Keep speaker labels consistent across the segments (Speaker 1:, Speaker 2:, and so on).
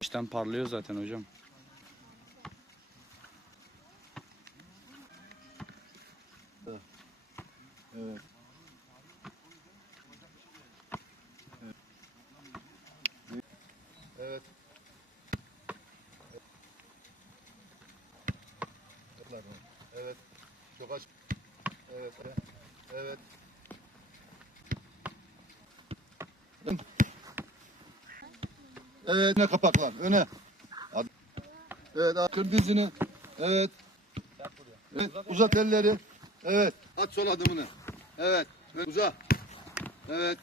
Speaker 1: İşten parlıyor zaten hocam.
Speaker 2: Evet. Evet. Evet. Çok aç. Evet. Evet. Evet. Ne kapaklar? Öne. Evet. Kır dizini. Evet. Evet. Uzat elleri. Evet. At sol adımını. Evet. evet. Uza. Evet.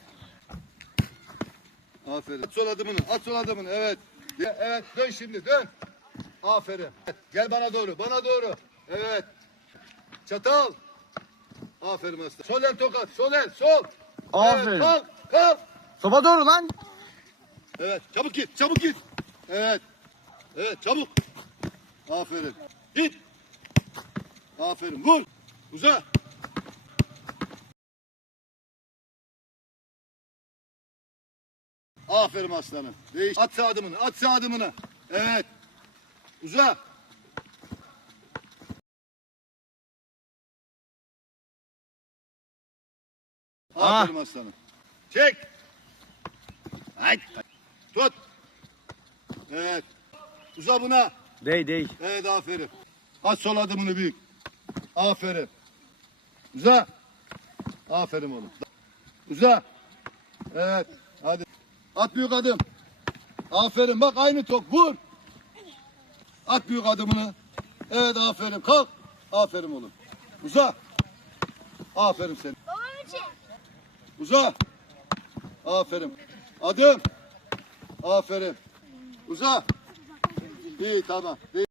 Speaker 2: Aferin. At sol adımını. At sol adımını. Evet. Evet. Dön şimdi. Dön. Aferin. Evet. Gel bana doğru. Bana doğru. Evet. Çatal. Aferin aslan. Sol el tokat. Sol el. Sol.
Speaker 1: Aferin.
Speaker 2: Evet. Kalk. Kalk.
Speaker 1: Soba doğru lan.
Speaker 2: Evet. Çabuk git. Çabuk git. Evet. Evet. Çabuk. Aferin. Git. Aferin. Vur. Uza. Aferin aslanım. Değiş. At sağ adımını. At sağ adımını. Evet. Uza. Aferin aslanım. Çek. Haydi. Tut. Evet. Uza buna.
Speaker 1: Dey dey.
Speaker 2: Evet aferin. At sol adımını büyük. Aferin. Uza. Aferin oğlum. Uza. Evet. Hadi. At büyük adım. Aferin. Bak aynı top. Vur. At büyük adımını. Evet aferin. Kalk. Aferin oğlum. Uza. Aferin sen. Uza. Aferin. Adım. Aferin. Uza. İyi tamam.